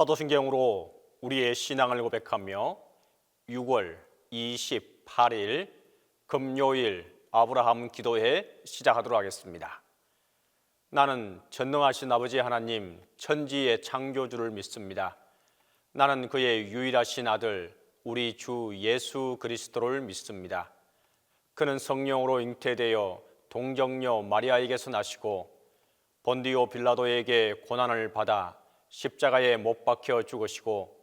사도신경으로 우리의 신앙을 고백하며 6월 28일 금요일 아브라함 기도회 시작하도록 하겠습니다. 나는 전능하신 아버지 하나님 천지의 창조주를 믿습니다. 나는 그의 유일하신 아들 우리 주 예수 그리스도를 믿습니다. 그는 성령으로 잉태되어 동정녀 마리아에게서 나시고 본디오 빌라도에게 고난을 받아 십자가에 못 박혀 죽으시고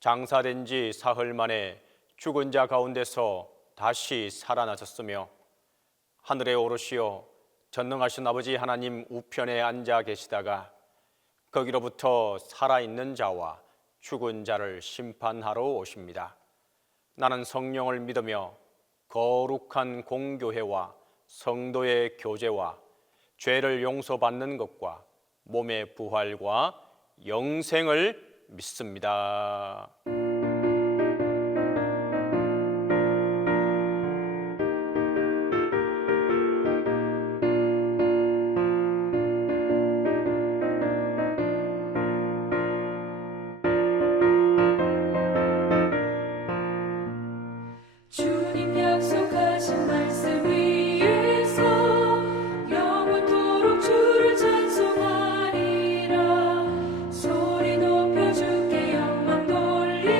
장사된 지 사흘 만에 죽은 자 가운데서 다시 살아나셨으며 하늘에 오르시어 전능하신 아버지 하나님 우편에 앉아 계시다가 거기로부터 살아있는 자와 죽은 자를 심판하러 오십니다. 나는 성령을 믿으며 거룩한 공교회와 성도의 교제와 죄를 용서받는 것과 몸의 부활과 영생을 믿습니다. 주님 약속하신 말씀 위에서 영원토록 주를 찬송하리라. 소리 높여 주께 영광 돌리며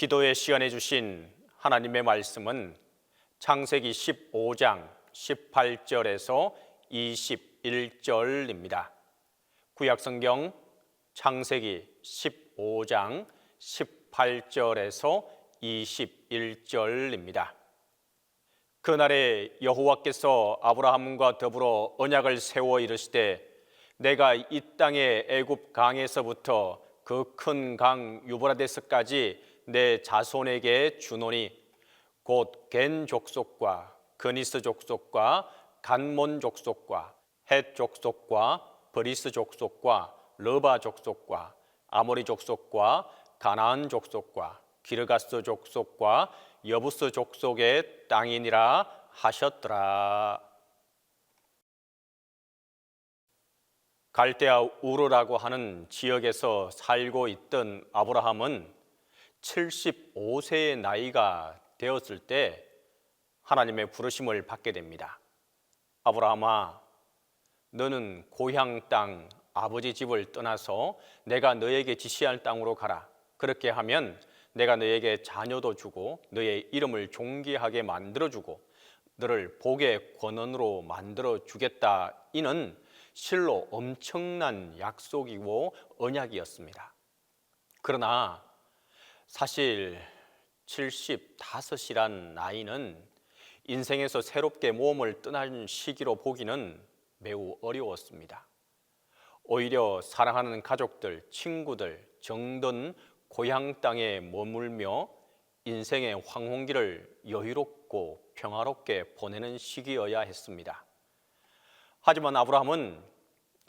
기도의 시간에 주신 하나님의 말씀은 창세기 15장 18절에서 21절입니다. 구약성경 창세기 15장 18절에서 21절입니다. 그날에 여호와께서 아브라함과 더불어 언약을 세워 이르시되 내가 이 땅의 애굽 강에서부터 그 큰 강 유브라데스까지 내 자손에게 주노니 곧 겐 족속과 그니스 족속과 간몬 족속과 헷 족속과 브리스 족속과 르바 족속과 아모리 족속과 가나안 족속과 기르가스 족속과 여부스 족속의 땅이니라 하셨더라. 갈대아 우르라고 하는 지역에서 살고 있던 아브라함은 75세의 나이가 되었을 때 하나님의 부르심을 받게 됩니다. 아브라함아, 너는 고향 땅 아버지 집을 떠나서 내가 너에게 지시할 땅으로 가라. 그렇게 하면 내가 너에게 자녀도 주고 너의 이름을 존귀하게 만들어주고 너를 복의 권원으로 만들어 주겠다. 이는 실로 엄청난 약속이고 언약이었습니다. 그러나 사실 75이란 나이는 인생에서 새롭게 모험을 떠난 시기로 보기는 매우 어려웠습니다. 오히려 사랑하는 가족들, 친구들, 정든 고향 땅에 머물며 인생의 황혼기를 여유롭고 평화롭게 보내는 시기여야 했습니다. 하지만 아브라함은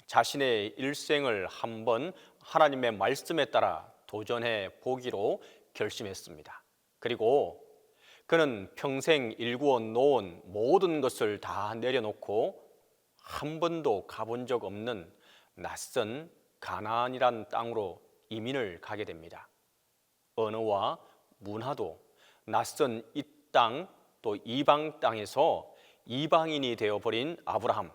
자신의 일생을 한번 하나님의 말씀에 따라 도전해 보기로 결심했습니다. 그리고 그는 평생 일구어 놓은 모든 것을 다 내려놓고 한 번도 가본 적 없는 낯선 가나안이란 땅으로 이민을 가게 됩니다. 언어와 문화도 낯선 이 땅, 또 이방 땅에서 이방인이 되어버린 아브라함.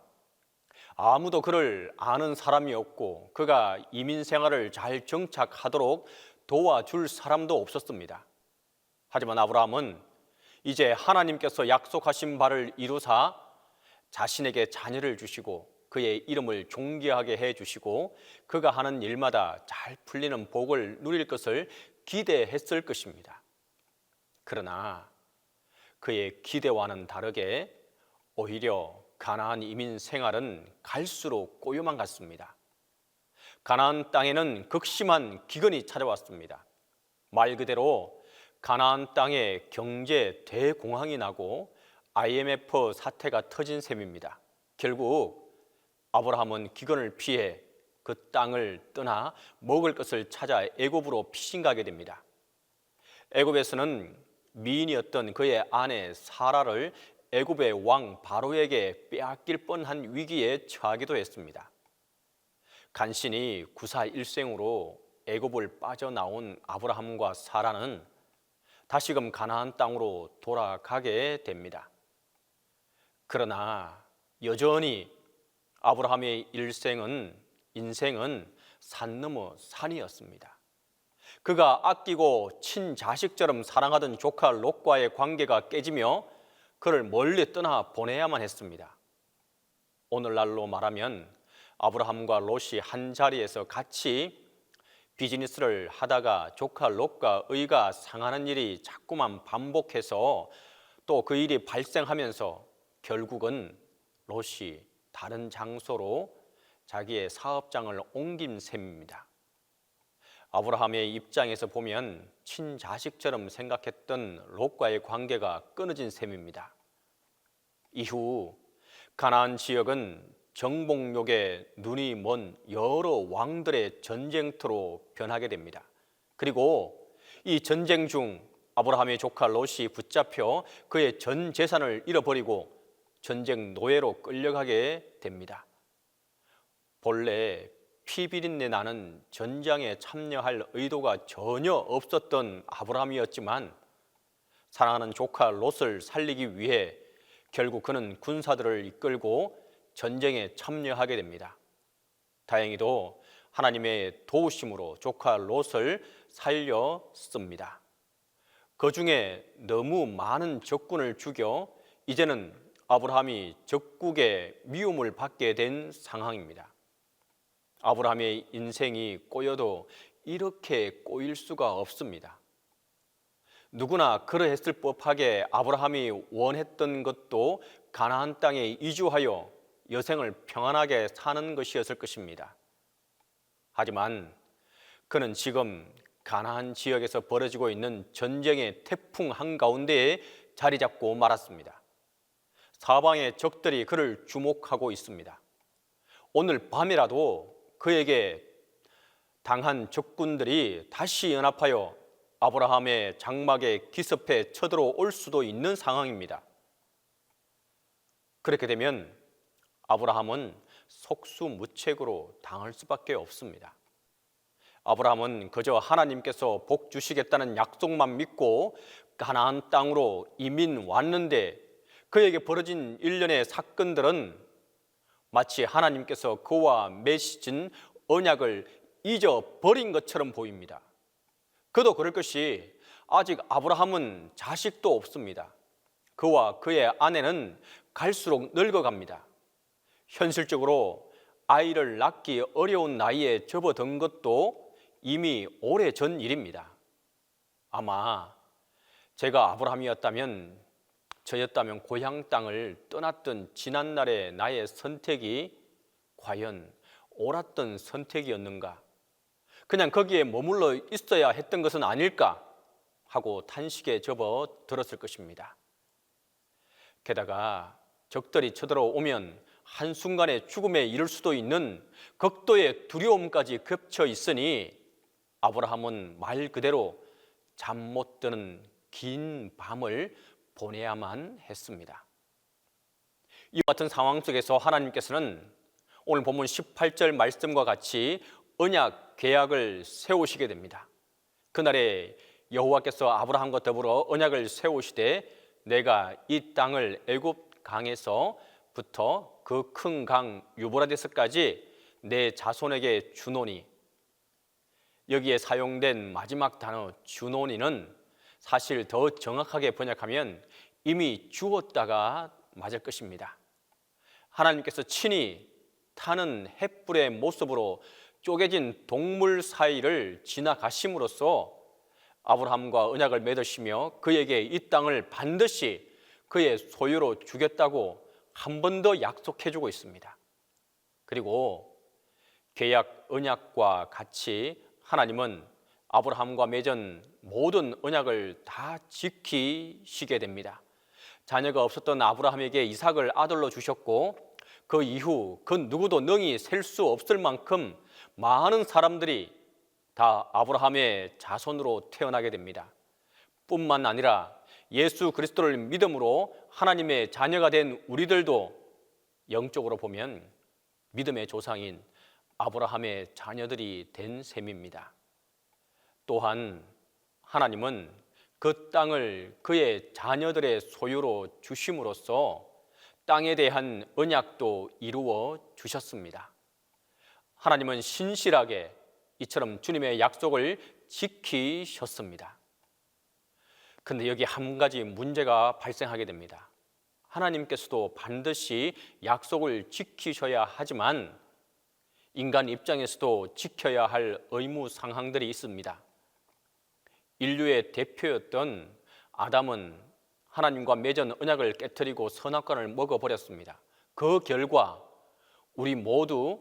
아무도 그를 아는 사람이 없고 그가 이민 생활을 잘 정착하도록 도와줄 사람도 없었습니다. 하지만 아브라함은 이제 하나님께서 약속하신 바를 이루사 자신에게 자녀를 주시고 그의 이름을 존귀하게 해주시고 그가 하는 일마다 잘 풀리는 복을 누릴 것을 기대했을 것입니다. 그러나 그의 기대와는 다르게 오히려 가나안 이민 생활은 갈수록 꼬여만 갔습니다. 가나안 땅에는 극심한 기근이 찾아왔습니다. 말 그대로 가나안 땅에 경제 대공황이 나고 IMF 사태가 터진 셈입니다. 결국 아브라함은 기근을 피해 그 땅을 떠나 먹을 것을 찾아 애굽으로 피신가게 됩니다. 애굽에서는 미인이었던 그의 아내 사라를 애굽의 왕 바로에게 빼앗길 뻔한 위기에 처하기도 했습니다. 간신히 구사일생으로 애굽을 빠져나온 아브라함과 사라는 다시금 가나안 땅으로 돌아가게 됩니다. 그러나 여전히 아브라함의 인생은 산 넘어 산이었습니다. 그가 아끼고 친자식처럼 사랑하던 조카 롯과의 관계가 깨지며 그를 멀리 떠나 보내야만 했습니다. 오늘날로 말하면 아브라함과 롯이 한 자리에서 같이 비즈니스를 하다가 조카 롯과 의가 상하는 일이 자꾸만 반복해서 또 그 일이 발생하면서 결국은 롯이 다른 장소로 자기의 사업장을 옮긴 셈입니다. 아브라함의 입장에서 보면 친자식처럼 생각했던 롯과의 관계가 끊어진 셈입니다. 이후 가나안 지역은 정복욕에 눈이 먼 여러 왕들의 전쟁터로 변하게 됩니다. 그리고 이 전쟁 중 아브라함의 조카 롯이 붙잡혀 그의 전 재산을 잃어버리고 전쟁 노예로 끌려가게 됩니다. 본래 피비린내 나는 전장에 참여할 의도가 전혀 없었던 아브라함이었지만 사랑하는 조카 롯을 살리기 위해 결국 그는 군사들을 이끌고 전쟁에 참여하게 됩니다. 다행히도 하나님의 도우심으로 조카 롯을 살렸습니다. 그 중에 너무 많은 적군을 죽여 이제는 아브라함이 적국의 미움을 받게 된 상황입니다. 아브라함의 인생이 꼬여도 이렇게 꼬일 수가 없습니다. 누구나 그러했을 법하게 아브라함이 원했던 것도 가나안 땅에 이주하여 여생을 평안하게 사는 것이었을 것입니다. 하지만 그는 지금 가나안 지역에서 벌어지고 있는 전쟁의 태풍 한가운데에 자리 잡고 말았습니다. 사방의 적들이 그를 주목하고 있습니다. 오늘 밤이라도 그에게 당한 적군들이 다시 연합하여 아브라함의 장막에 기습해 쳐들어올 수도 있는 상황입니다. 그렇게 되면 아브라함은 속수무책으로 당할 수밖에 없습니다. 아브라함은 그저 하나님께서 복 주시겠다는 약속만 믿고 가나안 땅으로 이민 왔는데 그에게 벌어진 일련의 사건들은 마치 하나님께서 그와 맺으신 언약을 잊어버린 것처럼 보입니다. 그도 그럴 것이 아직 아브라함은 자식도 없습니다. 그와 그의 아내는 갈수록 늙어갑니다. 현실적으로 아이를 낳기 어려운 나이에 접어든 것도 이미 오래전 일입니다. 아마 제가 아브라함이었다면 저였다면 고향 땅을 떠났던 지난날의 나의 선택이 과연 옳았던 선택이었는가? 그냥 거기에 머물러 있어야 했던 것은 아닐까? 하고 탄식에 접어들었을 것입니다. 게다가 적들이 쳐들어오면 한순간에 죽음에 이를 수도 있는 극도의 두려움까지 겹쳐 있으니 아브라함은 말 그대로 잠 못 드는 긴 밤을 보내야만 했습니다. 이와 같은 상황 속에서 하나님께서는 오늘 본문 18절 말씀과 같이 언약 계약을 세우시게 됩니다. 그날에 여호와께서 아브라함과 더불어 언약을 세우시되 내가 이 땅을 애굽 강에서부터 그 큰 강 유브라데스까지 내 자손에게 주노니, 여기에 사용된 마지막 단어 주노니는 사실 더 정확하게 번역하면 이미 주었다가 맞을 것입니다. 하나님께서 친히 타는 횃불의 모습으로 쪼개진 동물 사이를 지나가심으로써 아브라함과 언약을 맺으시며 그에게 이 땅을 반드시 그의 소유로 주겠다고 한 번 더 약속해주고 있습니다. 그리고 계약 언약과 같이 하나님은 아브라함과 맺은 모든 언약을 다 지키시게 됩니다. 자녀가 없었던 아브라함에게 이삭을 아들로 주셨고 그 이후 그 누구도 능히 셀 수 없을 만큼 많은 사람들이 다 아브라함의 자손으로 태어나게 됩니다. 뿐만 아니라 예수 그리스도를 믿음으로 하나님의 자녀가 된 우리들도 영적으로 보면 믿음의 조상인 아브라함의 자녀들이 된 셈입니다. 또한 하나님은 그 땅을 그의 자녀들의 소유로 주심으로써 땅에 대한 언약도 이루어 주셨습니다. 하나님은 신실하게 이처럼 주님의 약속을 지키셨습니다. 그런데 여기 한 가지 문제가 발생하게 됩니다. 하나님께서도 반드시 약속을 지키셔야 하지만 인간 입장에서도 지켜야 할 의무 상황들이 있습니다. 인류의 대표였던 아담은 하나님과 맺은 언약을 깨뜨리고 선악과를 먹어버렸습니다. 그 결과 우리 모두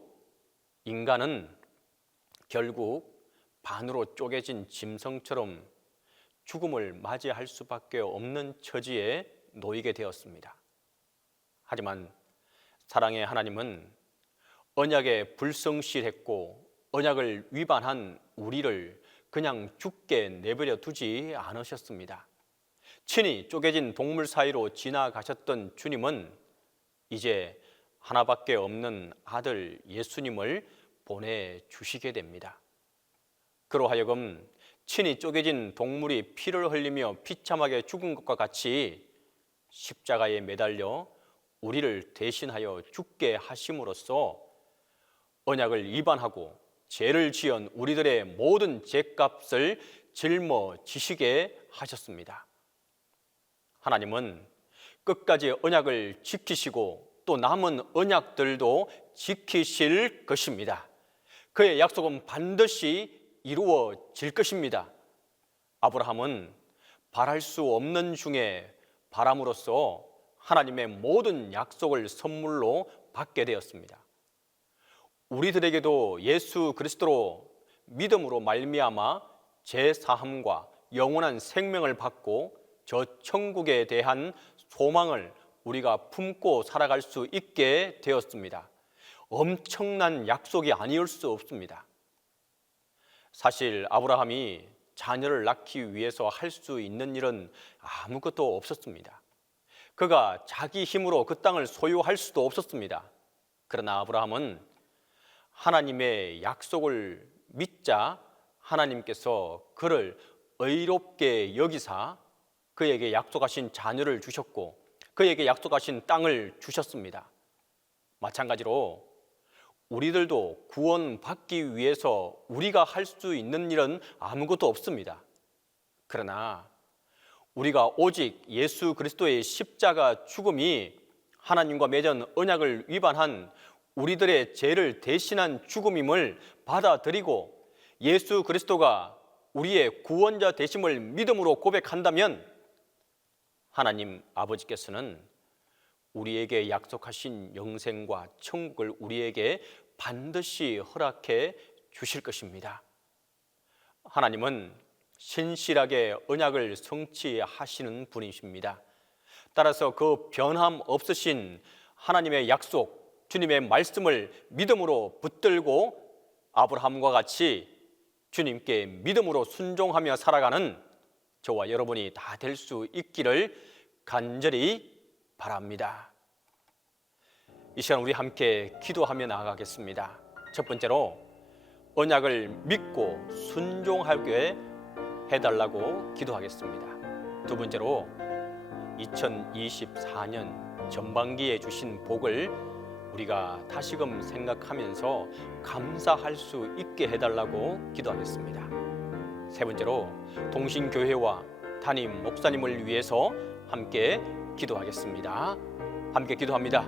인간은 결국 반으로 쪼개진 짐승처럼 죽음을 맞이할 수밖에 없는 처지에 놓이게 되었습니다. 하지만 사랑의 하나님은 언약에 불성실했고 언약을 위반한 우리를 그냥 죽게 내버려 두지 않으셨습니다. 친히 쪼개진 동물 사이로 지나가셨던 주님은 이제 하나밖에 없는 아들 예수님을 보내주시게 됩니다. 그로하여금 친히 쪼개진 동물이 피를 흘리며 비참하게 죽은 것과 같이 십자가에 매달려 우리를 대신하여 죽게 하심으로써 언약을 위반하고 죄를 지은 우리들의 모든 죄값을 짊어지시게 하셨습니다. 하나님은 끝까지 언약을 지키시고 또 남은 언약들도 지키실 것입니다. 그의 약속은 반드시 이루어질 것입니다. 아브라함은 바랄 수 없는 중에 바람으로써 하나님의 모든 약속을 선물로 받게 되었습니다. 우리들에게도 예수 그리스도로 믿음으로 말미암아 제사함과 영원한 생명을 받고 저 천국에 대한 소망을 우리가 품고 살아갈 수 있게 되었습니다. 엄청난 약속이 아니올 수 없습니다. 사실 아브라함이 자녀를 낳기 위해서 할 수 있는 일은 아무것도 없었습니다. 그가 자기 힘으로 그 땅을 소유할 수도 없었습니다. 그러나 아브라함은 하나님의 약속을 믿자 하나님께서 그를 의롭게 여기사 그에게 약속하신 자녀를 주셨고 그에게 약속하신 땅을 주셨습니다. 마찬가지로 우리들도 구원받기 위해서 우리가 할 수 있는 일은 아무것도 없습니다. 그러나 우리가 오직 예수 그리스도의 십자가 죽음이 하나님과 맺은 언약을 위반한 우리들의 죄를 대신한 죽음임을 받아들이고 예수 그리스도가 우리의 구원자 되심을 믿음으로 고백한다면 하나님 아버지께서는 우리에게 약속하신 영생과 천국을 우리에게 반드시 허락해 주실 것입니다. 하나님은 신실하게 언약을 성취하시는 분이십니다. 따라서 그 변함 없으신 하나님의 약속, 주님의 말씀을 믿음으로 붙들고 아브라함과 같이 주님께 믿음으로 순종하며 살아가는 저와 여러분이 다 될 수 있기를 간절히 바랍니다. 이 시간 우리 함께 기도하며 나아가겠습니다. 첫 번째로 언약을 믿고 순종하게 해달라고 기도하겠습니다. 두 번째로 2024년 전반기에 주신 복을 우리가 다시금 생각하면서 감사할 수 있게 해달라고 기도하겠습니다. 세 번째로 동신교회와 담임 목사님을 위해서 함께 기도하겠습니다. 함께 기도합니다.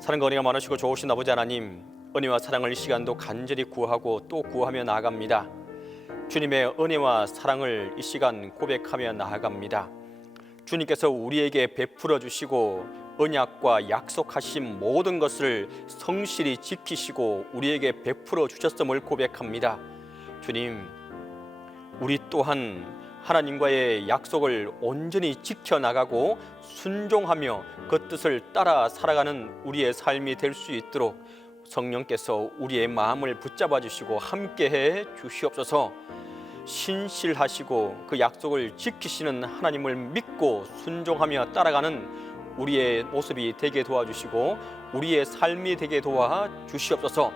사랑과 은혜가 많으시고 좋으신 아버지 하나님, 은혜와 사랑을 이 시간도 간절히 구하고 또 구하며 나아갑니다. 주님의 은혜와 사랑을 이 시간 고백하며 나아갑니다. 주님께서 우리에게 베풀어 주시고 언약과 약속하신 모든 것을 성실히 지키시고 우리에게 베풀어 주셨음을 고백합니다. 주님, 우리 또한 하나님과의 약속을 온전히 지켜나가고 순종하며 그 뜻을 따라 살아가는 우리의 삶이 될 수 있도록 성령께서 우리의 마음을 붙잡아 주시고 함께해 주시옵소서. 신실하시고 그 약속을 지키시는 하나님을 믿고 순종하며 따라가는 우리의 모습이 되게 도와주시고 우리의 삶이 되게 도와주시옵소서.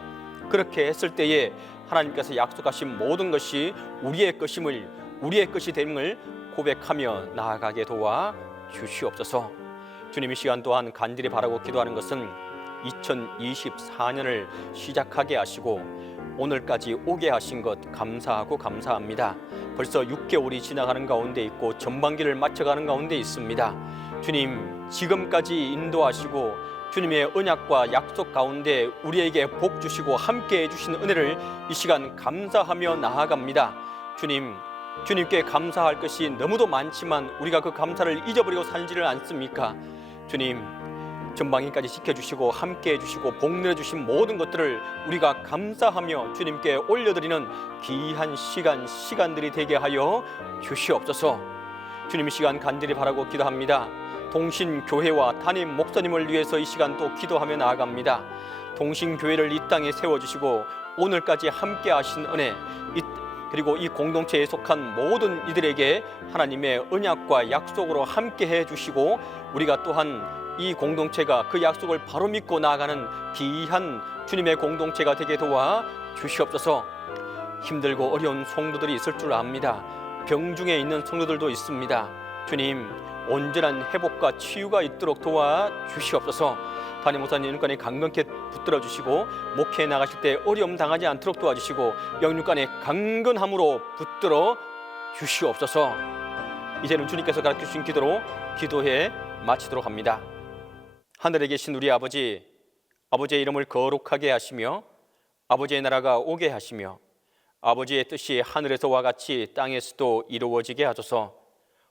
그렇게 했을 때에 하나님께서 약속하신 모든 것이 우리의 것이 됨을 고백하며 나아가게 도와주시옵소서. 주님, 이 시간 또한 간절히 바라고 기도하는 것은 2024년을 시작하게 하시고 오늘까지 오게 하신 것 감사하고 감사합니다. 벌써 6개월이 지나가는 가운데 있고 전반기를 맞춰가는 가운데 있습니다. 주님, 지금까지 인도하시고 주님의 언약과 약속 가운데 우리에게 복 주시고 함께 해주신 은혜를 이 시간 감사하며 나아갑니다. 주님께 감사할 것이 너무도 많지만 우리가 그 감사를 잊어버리고 살지를 않습니까? 주님, 전방위까지 지켜주시고 함께 해주시고 복 내려주신 모든 것들을 우리가 감사하며 주님께 올려드리는 귀한 시간들이 되게 하여 주시옵소서. 주님, 이 시간 간절히 바라고 기도합니다. 동신교회와 담임 목사님을 위해서 이 시간 또 기도하며 나아갑니다. 동신교회를 이 땅에 세워주시고 오늘까지 함께 하신 은혜, 그리고 이 공동체에 속한 모든 이들에게 하나님의 언약과 약속으로 함께 해주시고 우리가 또한 이 공동체가 그 약속을 바로 믿고 나아가는 귀한 주님의 공동체가 되게 도와 주시옵소서. 힘들고 어려운 성도들이 있을 줄 압니다. 병중에 있는 성도들도 있습니다. 주님, 온전한 회복과 치유가 있도록 도와주시옵소서. 담임 목사님 윤관에 강건케 붙들어 주시고 목회에 나가실 때 어려움 당하지 않도록 도와주시고 영육간에 강건함으로 붙들어 주시옵소서. 이제는 주님께서 가르쳐 주신 기도로 기도해 마치도록 합니다. 하늘에 계신 우리 아버지, 아버지의 이름을 거룩하게 하시며 아버지의 나라가 오게 하시며 아버지의 뜻이 하늘에서와 같이 땅에서도 이루어지게 하소서.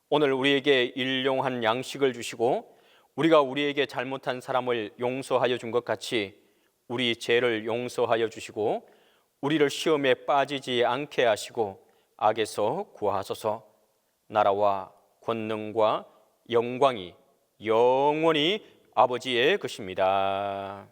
오늘 우리에게 일용한 양식을 주시고 우리가 우리에게 잘못한 사람을 용서하여 준 것 같이 우리 죄를 용서하여 주시고 우리를 시험에 빠지지 않게 하시고 악에서 구하소서. 나라와 권능과 영광이 영원히 아버지의 것입니다.